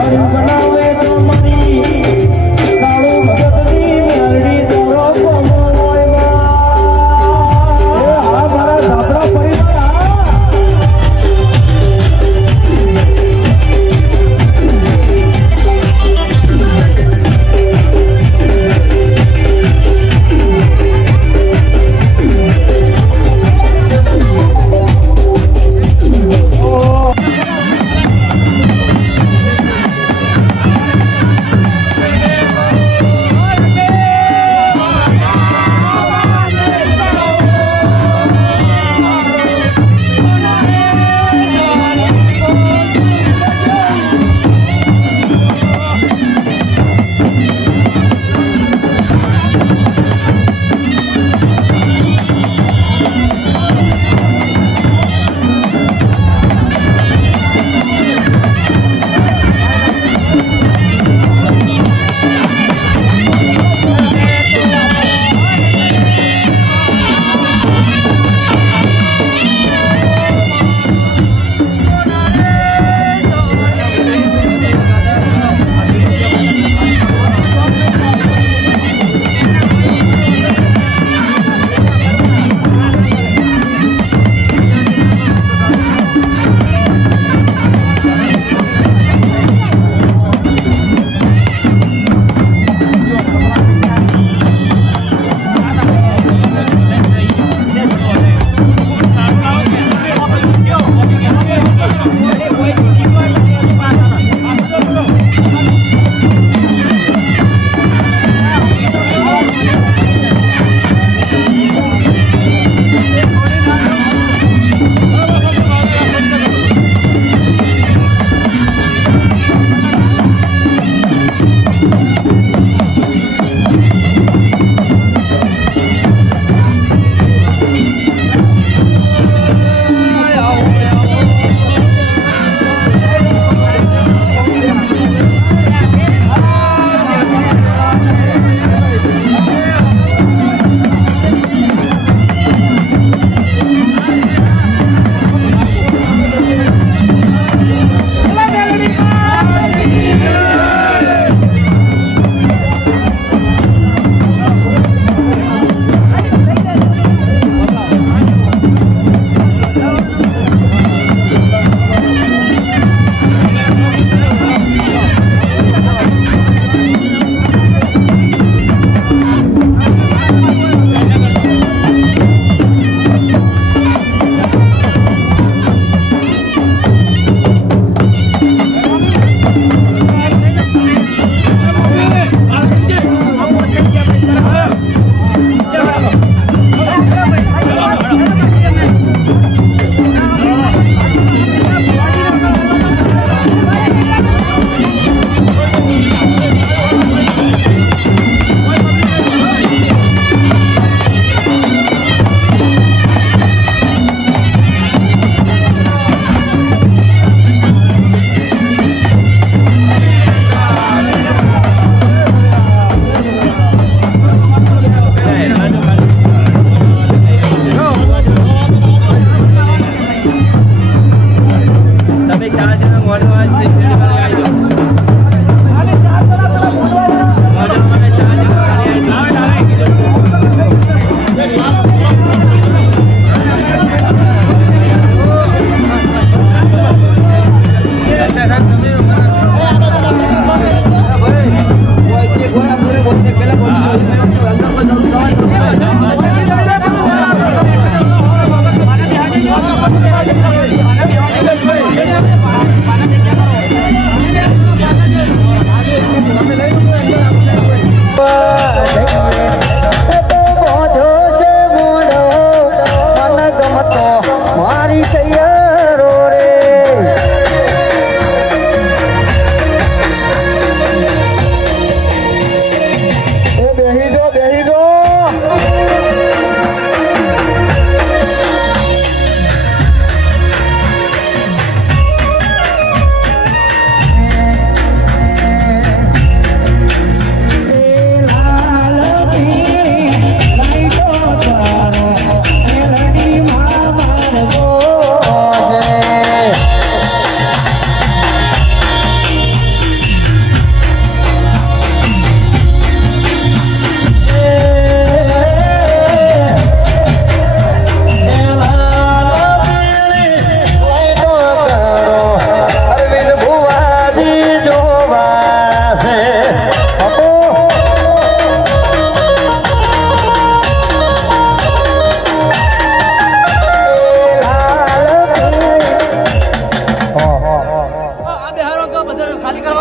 Mana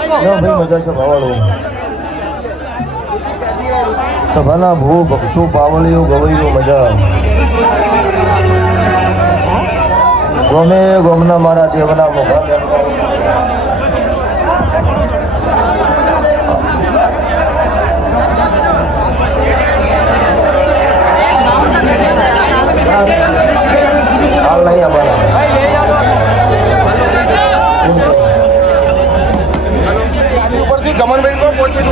ભાઈ મજા છે ભાવાળો સભાના ભૂ ભક્તો પાવલીઓ ગવૈયો મજા ગમે ગમના મારા દેવના મોઘા હાલ નહીં અમારા ઉપરથી ગમનભાઈ કો પહોંચી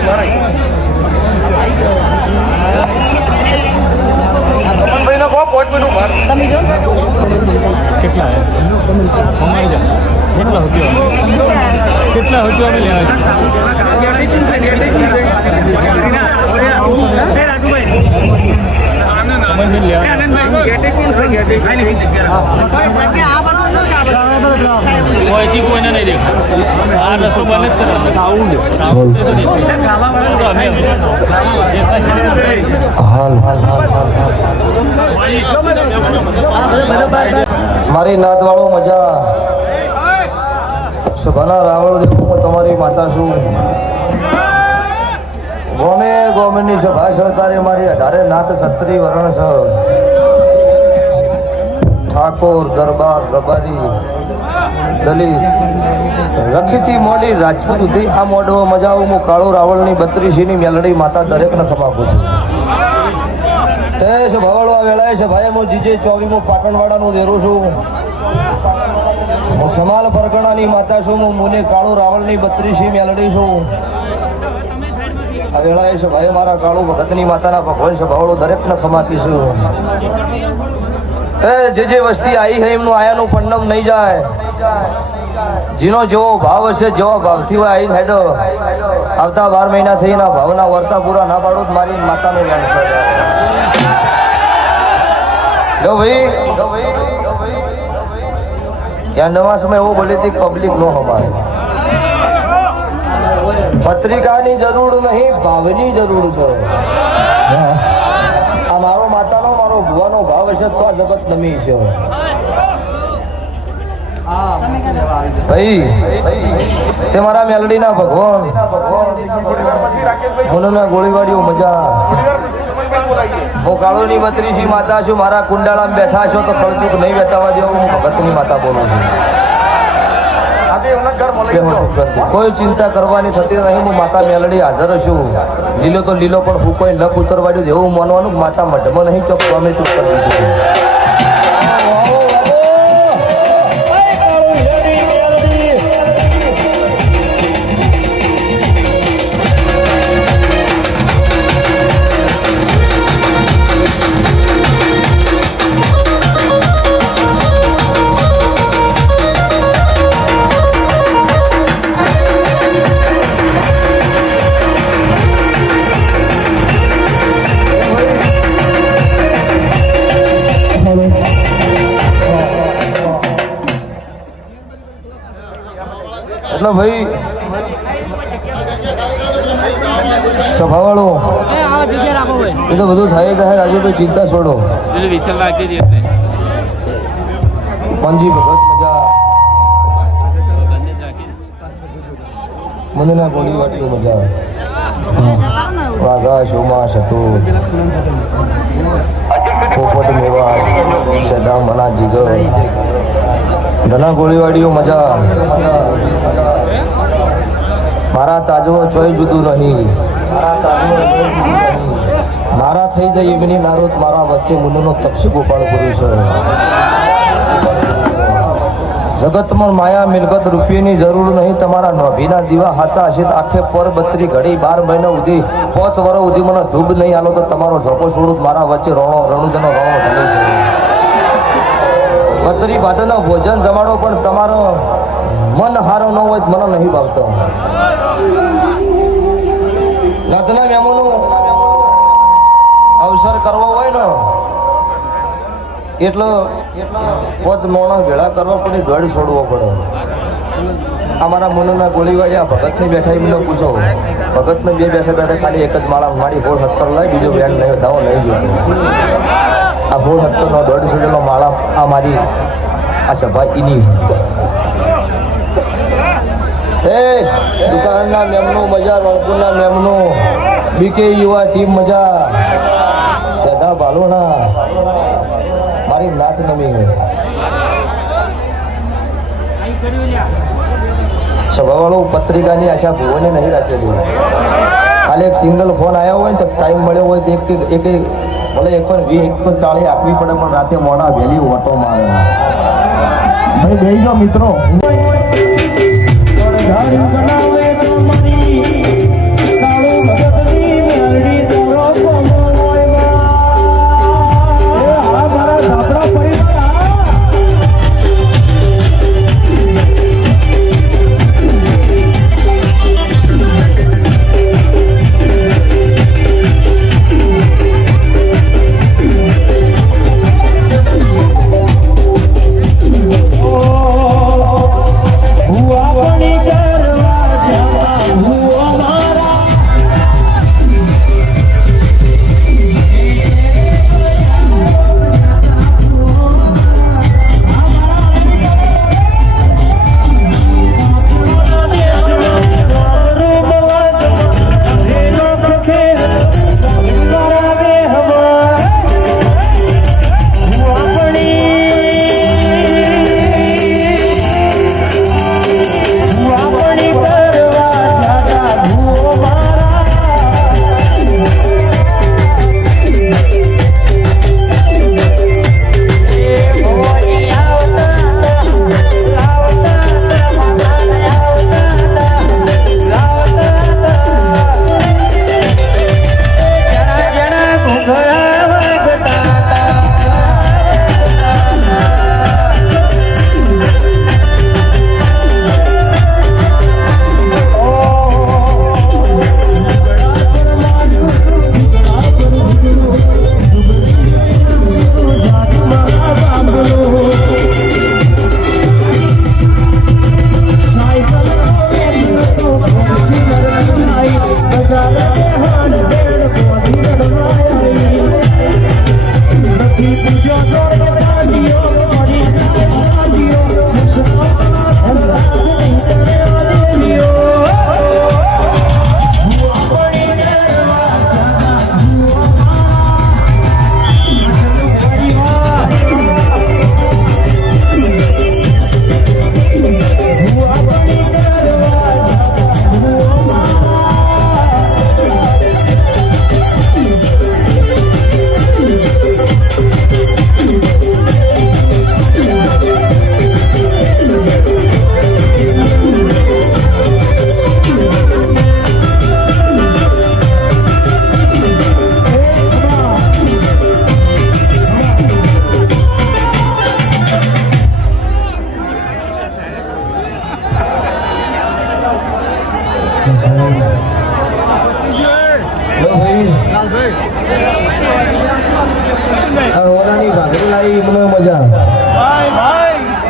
ગમનભાઈ નો કો 5 મિનિટ ભર તમે જો કેટલા કેટલા રૂપિયા અમે કોઈને નહીં દેખ આ રસ્તો બંધ જ મારી નાત વાળો મજા સભાના રાવળ હું તમારી માતા છું ગોમે ગોમની સભા સરકારે મારી 18 નાત 36 વર્ણ છે ઠાકોર દરબાર રબારી દલિત રખીથી મોડી રાજપૂત સુધી આ મોડવો મજાવું હું કાળો રાવળની 32ની મેલડી માતા દરેકને ખમાકું છું તે છે ભવાળો આ વેળાએ છે ભાઈ હું જીજે 24મો પાટણવાડાનું દેરું છું હું સમાલ પરગણાની માતા છું હું મુને કાળો રાવળની 32ની મેલડી છું આ વેળાએ છે ભાઈ મારા કાળો ભગતની માતાના ભગવાન છે ભવાળો દરેકને ખમાકીશું જે વસ્તી આવી છે એમનું આયાનું પન્નમ નહીં જાય જેનો જેવો ભાવ હશે જેવા ભાવથી હોય આવીને હેડો આવતા 12 મહિના થઈ ના ભાવના વર્તા પૂરા ના પાડો મારી માતાનો વ્યાન છે લો ભાઈ યા નવા સમય એવો બોલી હતી પબ્લિક નો હમારે પત્રિકાની જરૂર નહીં ભાવની જરૂર છે આ મારો માતાનો મારો ભુવાનો ભાવ હશે તો જગત નમી છે ભાઈ તે મારા મેલડીના ભગવાન મુનના ગોળીવાડીઓ મજા હું કાળોની 32ની માતા છું મારા કુંડાળામાં બેઠા છો તો કળજુગ નહીં બેઠાવા દેવું હું ભગતની માતા બોલું છું કોઈ ચિંતા કરવાની થતી નહીં હું માતા મેલડી હાજર છું લીલો તો લીલો પણ હું કોઈ લખ ઉતરવાડ્યું એવું માનવાનું માતા મઢમાં નહીં ચોક અમે ચૂપ કરી દીધું એટલે ભાઈ સભાવાળો એ તો બધું થાય જાય રાજુભાઈ ચિંતા છોડો પંજી ભગત મજા મંદિરના ગોળી વાટીઓ મજા વાઘા શોમા શતુ પોપટ મેવા સદા મના જીગર ઘણા ગોળીવાડીઓ મજા મારા તાજો ચોય જુદું નહીં મારા થઈ જાય એમની નારોત મારા વચ્ચે મુનનો તપસી ગોપાળ કર્યું છે જગતમાં માયા મિલકત રૂપિયાની જરૂર નહીં તમારા નભીના દીવા હાથા હશે આઠે પર 32 ઘડી 12 મહિના સુધી 5 વર્ષ સુધી મને ધૂપ નહીં આલો તો તમારો ઝોપો છોડું મારા વચ્ચે રણુજનો રણો ઢળે છે 32 ભાતનો ભોજન જમાડો પણ તમારો મન હારો ન હોય મને નહીં ભાવતો લગ્ન મેમોનો અવસર કરવો હોય ને એટલો પોત મોણા ભેળા કરવા પડે દોડી છોડવો પડે અમારા મુનના ગોળીવાળી આ ભગતની બેઠા એમને પૂછો ભગતને બે બેઠા ખાલી એક જ માળા મારી હોળ 70 લાવી બીજો બેન નહીં દાવો નહીં જોતો આ હોળ 70નો દોડી છોડેલો માળા આ મારી આ સભા એની એ દુકાનના મેમનું મજા, રણપુરના મેમનું, બીકે યુવા ટીમ મજા, સદા ભાલોના મારી નાત નમી સભાવાળો પત્રિકાની આશા ભુવને નહીં રાખેલી. ખાલી એક સિંગલ ફોન આવ્યો હોય ને તો ટાઈમ મળ્યો હોય તો એક ભલે 1:20 આપવી પડે, પણ રાતે મોડા વહેલી ઓટો મારે. ભાઈ બેસી જાઓ મિત્રો. ઓલાની ભાગરી લાવી મને મજા.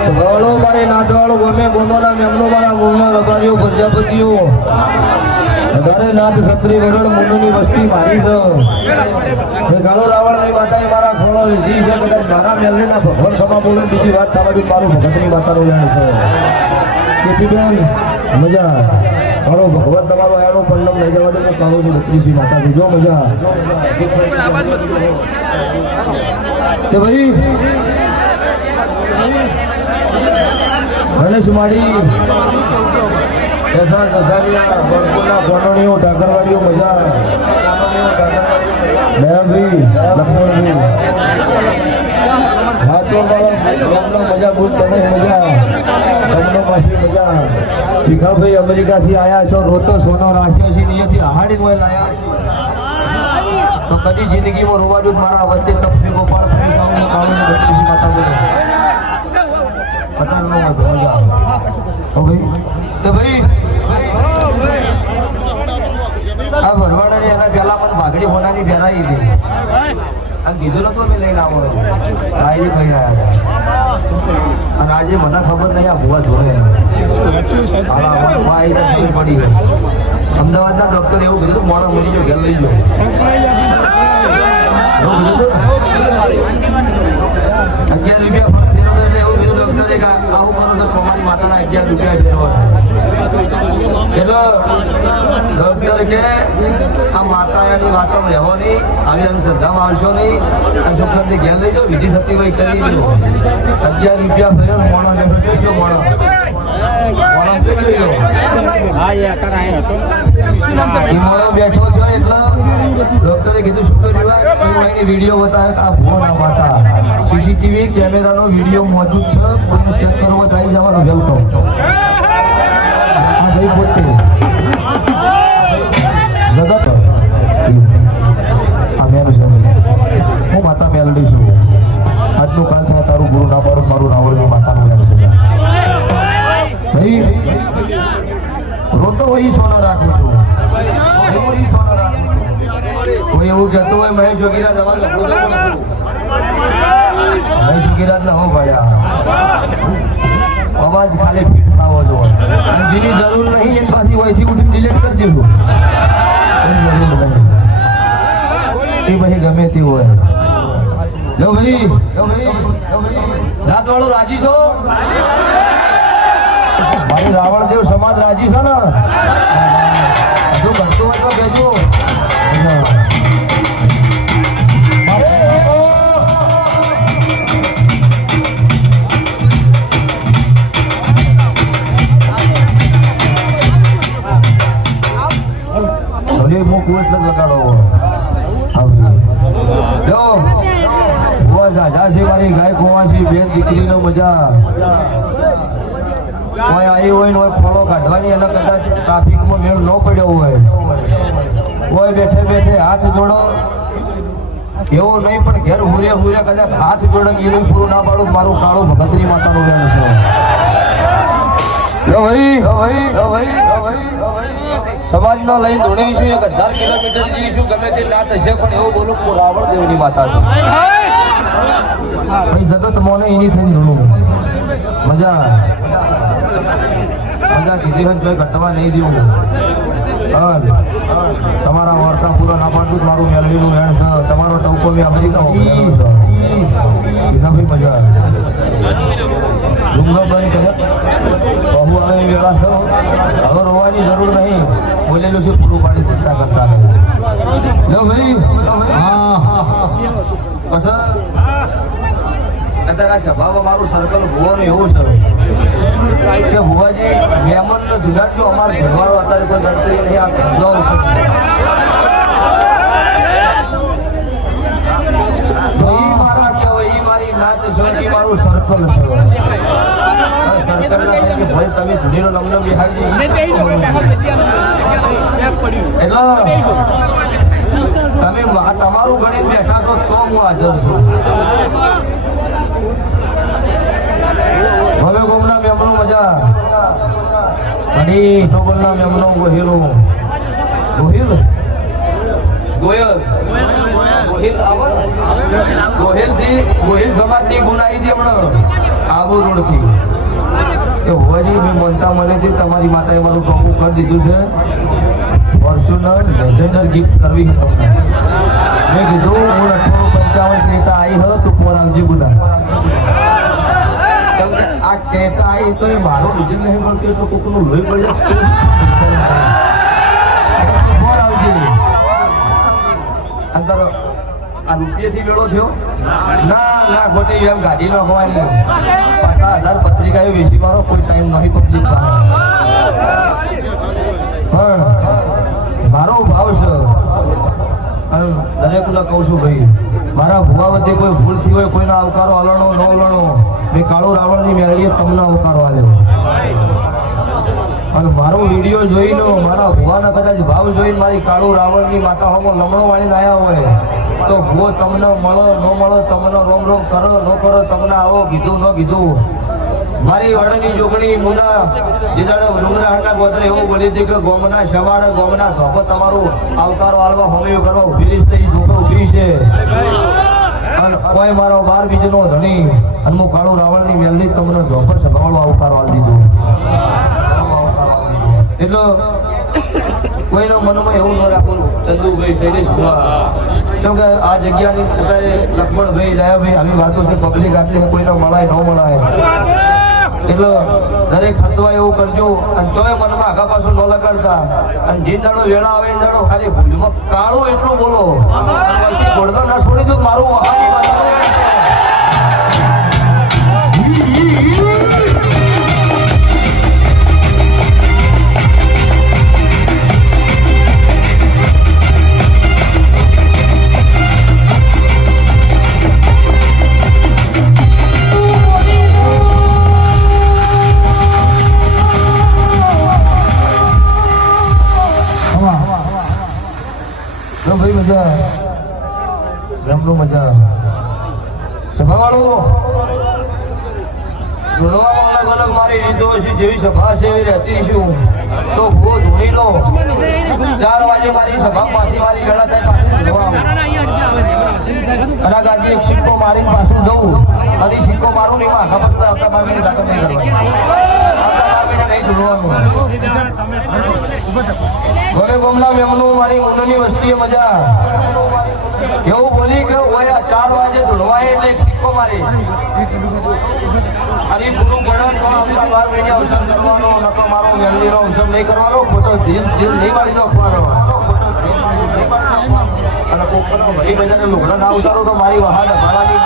સભાવાળો મારે નાથવાળો ગમે ગોમોના મેમનો મારા મૂળના રબારીઓ પ્રજાપતિઓ અઢારે નાથ છત્રી વગર મુનોની વસ્તી મારી છે. ગાળો રાવણ ની માતાએ મારા ખોળો લીધી છે. કદાચ મારા મેલના ભગવાન સમા બોલે બીજી વાત થવા મારું ભગતની માતાનો જાણ છે. તેથી બેન મજા મારો ભગવાન તમારો આનો પંડમ લઈ જવા દે તો કાળોની બત્રીસી માતા જો મજા. તે ભાઈ ગણેશ માડી કેસાર કસારિયા બળપુરના કોનોણીઓ ઢાકરવાડીઓ મજા. દયાભાઈ લખમણભાઈ હાથો વાળા મજા બુટ તને મજા. તમને પાછી મજા. ભીખાભાઈ અમેરિકાથી આવ્યા છો, રોતો સોનો રાખ્યો છે, અહીંયાથી હાડી મોય લાયા તો કદી જિંદગીમાં રોવાનું મારા વચ્ચે તપસી ગોપાળ ફરી સાઉન્ડ કાળું બત્રીસી માતા બોલે પતાર નો મજા. તો ભાઈ આ ભરવાડાની એના પહેલા પણ ભાગડી હોનાની પહેરાઈ હતી. આમ કીધું નતું અમે લઈને આવો ભાઈ ભાઈ આવ્યા અને આજે મને ખબર નહીં આ ભૂવા જોડે પડી ગઈ. અમદાવાદના ડોક્ટર એવું કીધું મોડા મરી ગયો ઘેર લઈ ગયો. 11 રૂપિયા ફરક ફેરવો એટલે એવું કીધું ડોક્ટરે આવું કરો તો તમારી માતાના 11 રૂપિયા ફેરવો. એટલે ડોક્ટર કે આ માતાની વાતમાં રહેવો નહીં, આવી અંધશ્રદ્ધામાં આવશો નહીં, અને સુખથી ઘેર લઈ જાઓ, વિધિ સતી હોય કરી દો. 11 રૂપિયા ભર્યો મોણો ને જોઈ ગયો, મોણો જોઈ ગયો. મોણો બેઠો થયો એટલે ડોક્ટરે કીધું શું કર્યું, વિડીયો બતાવે આ ફોન આ માતા સીસીટીવી કેમેરાનો વિડીયો મોજૂદ છે, કોઈને ચેક કરવો તો આવી જવાનું વેલકમ. આ ભાઈ પોતે જગત આ મેલું છે, હું માતા મેલડી છું. આજનું કાલ થાય તારું ગુરુ ના પાડું, મારું રાવણની માતાનું મેળ છે. ભાઈ રોતો હોય સોના રાખું છું, સોના રાખું. કોઈ એવું કહેતું હોય મહેશ વગેરે જવાનું મહેશ વગેરે ના હો ભાઈ, અવાજ ખાલી ફીટ થવો જોઈએ. જેની જરૂર નહીં એની પાછી હોય ઉઠીને ડિલીટ કરી દેવું. એ પછી ગમે તે હોય. લો ભાઈ રાત વાળો રાજી છો? મારી રાવણદેવ સમાજ રાજી છે ને? હજુ કરતું હોય તો કહેજો. મૂકવું એટલે લગાડો. મારી ગાય ખોવાશી બેન દીકરીનો મજા કોઈ આવી હોય ને ખોળો કાઢવાની, અને કદાચ ટ્રાફિકમાં મેળ ન પડ્યો હોય, કોઈ બેઠે બેઠે હાથ જોડો એવું નહીં, પણ ઘેર હુરે કદાચ હાથ જોડે એનું પૂરું ના પાડું. મારું કાળું ભગતરી માતાનું વેણ છે. સમાજ ના લઈને દોડીશું, 1000 કિલોમીટર જઈશું, ગમે તે ના થશે, પણ એવું બોલું હું રાવણ દેવની માતા છું. જગત મોને એની થઈને દોડું. મજા કીધી હોય તો ઘટવા નહીં દેવું. તમારા વાર્તા પૂરા ના પાડતું મારું મેલડીનું વેણ છે. તમારો ટવકો મેં અમેરિકા મોકલેલો છે. ભાઈ મજા ડુંગરભાઈ કરે બહુ આવે વેળા છે. હવે રોવાની જરૂર નહીં, બોલેલું છે પૂરું પાડી, ચિંતા કરતા નહીં. લો ભાઈ અત્યારે આ સભામાં મારું સર્કલ ભુવાનું એવું છે કે ભુવાજી મહેમાન ને જુનાડજો. અમારે ભરવાડો અત્યારે કોઈ ગણતરી નહીં, આ ધંધો છે. મારા કહેવાય એ મારી નાચ છે, મારું સર્કલ છે. સર્કલ ના થાય કે ભાઈ તમે ધૂળીનો નમનો બિહારી એટલે તમે તમારું ગણિત બેઠા છો તો હું હાજર છું. હવે ગોમના મેમનો મજા અડી ટોબલના મેમનો ગોહિલ સમાજની ગુનાઈ હતી હમણાં આબુ રોડ થી એ હોવાજી મેં મનતા મળેથી તમારી માતાએ મારું ટોપું કરી દીધું છે. ફોર્ચ્યુનર લેજેન્ડર ગિફ્ટ કરવી છે તમને. મેં કીધું હું 1855 ક્રેટા આવી હોય તો પોરામજી ગુના આ ક્રેટા આવી તો એ મારો રીઝન નહીં મળતું, એટલે કોકનું લોહી પડી જાય પોર આવજે. અંદર આ રૂપિયાથી વેળો થયો ના ખોટી એમ ગાડી ન હોવાની. 5000 પત્રિકાઓ વેચી મારો કોઈ ટાઈમ નહીં પબ્લિક પણ મારો ભાવ છે. દરેકને કહું છું ભાઈ, મારા ભુવા વચ્ચે કોઈ ભૂલ થઈ હોય, કોઈનો આવકારો હલણો ન હલણો, મેં કાળું રાવણની મેળવીએ તમને આવકારો આલ્યો. અને મારો વિડીયો જોઈને મારા ભુવાના કદાચ ભાવ જોઈને મારી કાળું રાવણની માતા હોમો લમણો વાળીને આવ્યા હોય તો ભુવો તમને મળો ન મળો, તમને રોમ કરો ન કરો, તમને આવો કીધું ન કીધું. મારી વડની જોગણી મુના જે દાડે ડુંગરાહાટના ગોત્રે એવું બોલી હતી કે ગોમના શવાડે ગોમના ધોકો તમારું આવકારો આલવા હોમી કરવા ઉભી રહીશ, તો એ ધોકો ઉભી છે. અને કોઈ મારો 12 બીજનો ધણી અને હું કાળું રાવણની મેલડી તમને ધોકો સભાવાળો આવકારો આલી દીધું. એટલે કોઈના મનમાં એવું ન રાખવાનું ચંદુભાઈ શૈલેષ કેમ કે આ જગ્યાની અત્યારે લક્ષ્મણભાઈ દયાભાઈ આવી વાતો છે, પબ્લિક આપી છે, કોઈને મળાય ન મળાય. એટલે દરેક હસવાય એવું કરજો અને તોય મનમાં આગા પાછું ન લગાડતા અને જે દાડો વેળા આવે એ દાડો ખાલી ભૂલમાં કાળું એટલું બોલો પછી ગોળધર ના છોડી દો મારું વહાની વાત ભાઈ મજા રમલો મજા સભાવાળો જોડવામાં અલગ અલગ મારી રીતો હશે જેવી સભા છે એવી રહેતી છું તો ભૂ ધૂણી લો 4 વાગે મારી સભા પાછી મારી વેળા થાય પાછી જોવા અને ગાજી એક સિક્કો મારીને પાછું જવું અને સિક્કો મારું નહીં આખા પડતા આવતા 12 મિનિટ આગળ નહીં કરવાની આવતા 12 મિનિટ નહીં જોડવાનું ઘરે ગમના મેમનું મારી ઊંડની વસ્તીએ મજા એવું બોલી કે ઓયા 4 વાગે ધોળવાય એટલે એક સિક્કો મારી અને પૂરું પડે તો આવતા 12 મહિને અવસર કરવાનો નકો મારો મેલડીનો અવસર નહીં કરવાનો ખોટો દિલ નહીં પાડી નાખવાનો અને કોકનો ભાઈ બજારે લુગડા ના ઉતારો તો મારી વહાડ ભરવાની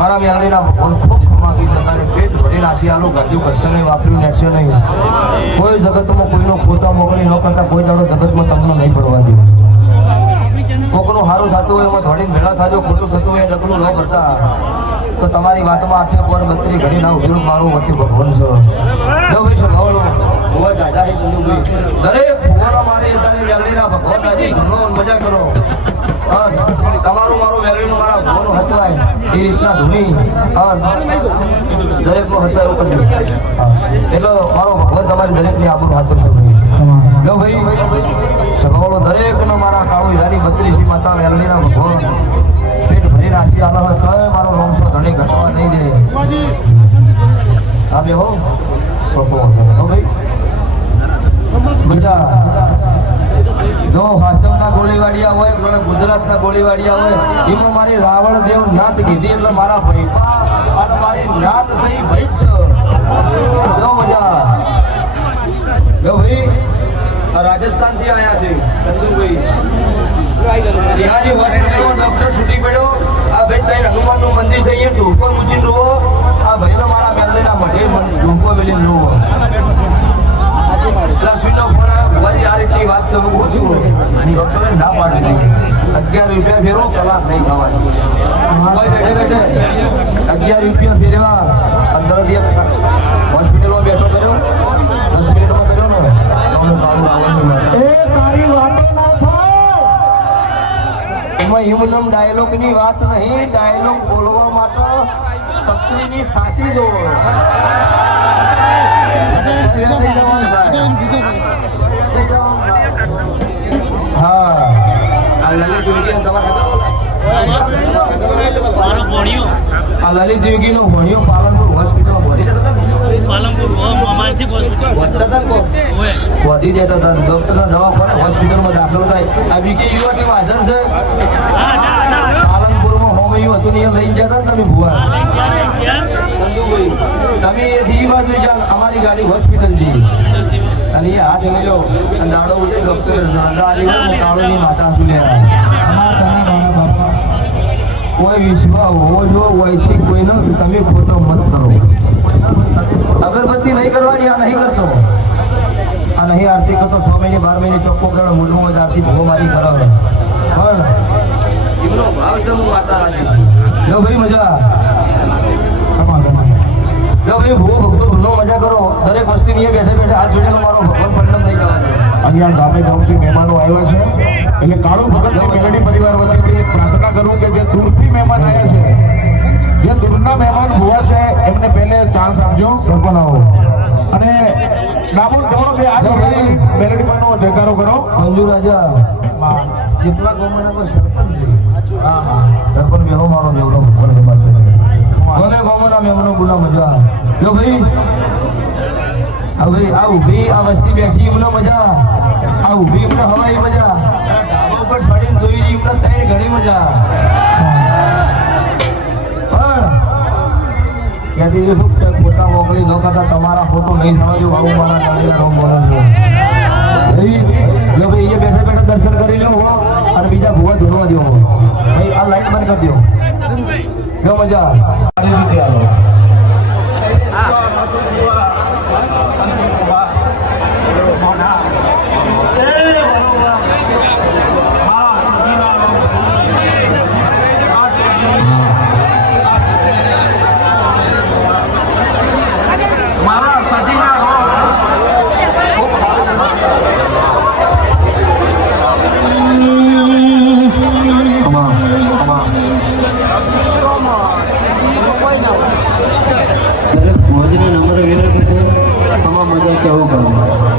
મારા મેલડીના ભગવાન ખૂબ ખમાકી સદાને પેટ ભરીને આશી ગાજુ કરશે નહીં વાપર્યું નેકશે નહીં કોઈ જગતમાં કોઈનો ખોટા મોકલી ન કરતા કોઈ દાડો જગતમાં તમને નહીં પડવા દે કોકનું સારું થતું હોય એમાં થોડીક ભેળા થાજો ખોટું થતું હોય ડગલું ન કરતા તો તમારી વાતમાં આઠે પર બત્રી ઘડી ના ઉભેલું મારું વચ્ચે ભગવાન છે ભાઈ સભાવડો ભુવા દાદા દરેક ભુવાના મારે તારી મેલડીના ભગવાન દાદી ઘણો મજા કરો તમારું મારું વેલડીનું મારા ભગવાનનું હચવાય એ રીતના ધૂણી દરેકનો હચવાય એવું કરજો એટલે મારો ભગવાન તમારી દરેકની આપણું હાથો છે જો ભાઈ સભાવાળો દરેકનો મારા કાળુ હીરાની 32 માતા વેલડીના ભગવાન પેટ ભરી રાશિ આલો હોય તો મારો રોમશો ધણી ઘટવા નહીં દે હા બે હો ભાઈ મજા જો હાસમના ગોળીવાડિયા હોય ગુજરાતના ગોળીવાડિયા હોય એમાં મારી રાવણ દેવ નાથ કીધી એટલે મારા ભાઈ અને મારી નાથ સહી ભાઈ છે જો મજા જો ભાઈ રાજસ્થાન થી આયા છે કંદુભાઈ હોસ્પિટલમાં ડોક્ટર છૂટી પડ્યો આ ભાઈ ત્યાં હનુમાનનું મંદિર છે અહીંયા ઢૂકો મૂચીને રોવો આ ભાઈનો મારા મેલડીના મઢે ઢૂકો વેલીને રોવો લક્ષ્મીનો ફોન ભુવાજી આ રીતની વાત છે હું પૂછું ડોક્ટરે ના પાડી દીધી 11 રૂપિયા ફેરવો કલાક નહીં થવાની બેઠે બેઠે 11 રૂપિયા ફેરવા 15 દિવસ હોસ્પિટલમાં બેઠો કર્યો 10 મિનિટમાં કર્યો ને તારી વાતો ના થાય એમાં એમનેમ ડાયલોગની વાત નહીં ડાયલોગ બોલવા માટે સત્રીની સાથી જોવો હા આ લલિત યોગી નો ભણ્યો પાલનપુર હોસ્પિટલમાં ભરી જતા વધી જતા હતા ડોક્ટર ના દવા પર હોસ્પિટલમાં દાખલ થાય આ બીકે યુવા હાજર છે પાલનપુરમાં હોમિયો હતું ને લઈ જતા તમે ભુવા તમે એથી બાજુ જાઓ અમારી ગાડી હોસ્પિટલ જઈ અને એ હાથ મેળ્યો અને દાડો ઉઠે ડોક્ટર દાડોની માતા સુલ્યા કોઈ વિશ્વાસ હોવો જો હોયથી કોઈનો તમે ખોટો મત કરો અગરબત્તી નહીં કરવાની આ નહીં કરતો આ નહીં આરતી કરતો 6 મહિને 12 મહિને ચોખ્ખો કરો મૂળમાં જ આરતી ભો મારી કરાવે પણ એમનો ભાવ છે હું માતા રાખી જો ભાઈ મજા જો ભાઈ ભૂ ભક્તો નો મજા કરો દરેક વસ્તુ નહીં બેઠે બેઠે હાથ જોડેલો મારો ભગવાન પરિણામ નહીં જવા અહીંયા ગામે ગામથી મહેમાનો આવ્યા છે એટલે કાળુ ભગતની મેલડી પરિવાર વતીથી પ્રાર્થના કરું કે જે દૂરથી મહેમાન આવ્યા છે, જે દૂરના મહેમાન હોવા છે એમને પહેલે ચાન્સ આપજો. સરપંચ આવો. અને ડાબોર થોડો બે હાથ જોડી મેલડી પરનો જયકારો કરો. સંજુ રાજા જેટલા ગામના પર સરપંચ છે. હા સરપંચ બેહો મારો દેવડો ભગવાન સમાજ છે. કોને ગામના મહેમાનો બોલા મજા. જો ભાઈ હવે આ ઊભી આ વસ્તી બેઠી એમને મજા, આ ઊભી એમને હવાઈ મજા, ઢાબા ઉપર સડી ધોઈ એમને તઈ ઘણી મજા. પણ ત્યાંથી જો શું ફોટા મોકલી ન કરતા તમારા ફોટો નહીં થવા જો આવું મારા ગાડીના રોમ બોલો છો. જો ભાઈ એ બેઠા બેઠા દર્શન કરી લો અને બીજા ભૂવા જોડવા દો. ભાઈ આ લાઈટ બંધ કરી દો. જો મજા સારી રીતે આવો. મોદીના નંબર વિનંતી છે, તમામ મજા કેવું કરવું.